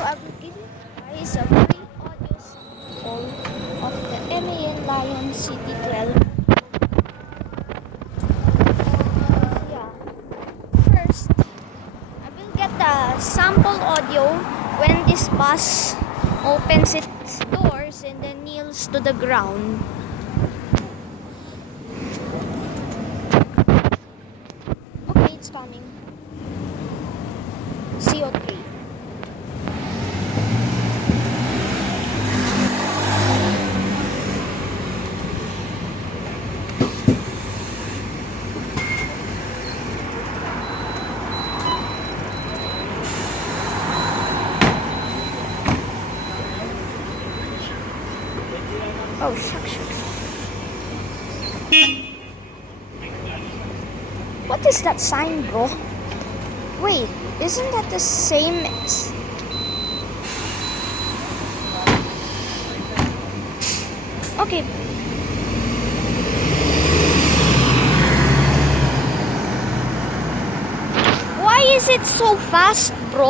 I will give you guys a free audio sample of the MAN Lion City 12. Yeah. First, I will get the sample audio when this bus opens its doors and then kneels to the ground. Okay, it's coming. CO3. Oh, shucks. What is that sign, bro? Wait, isn't that the same as... Okay. Why is it so fast, bro?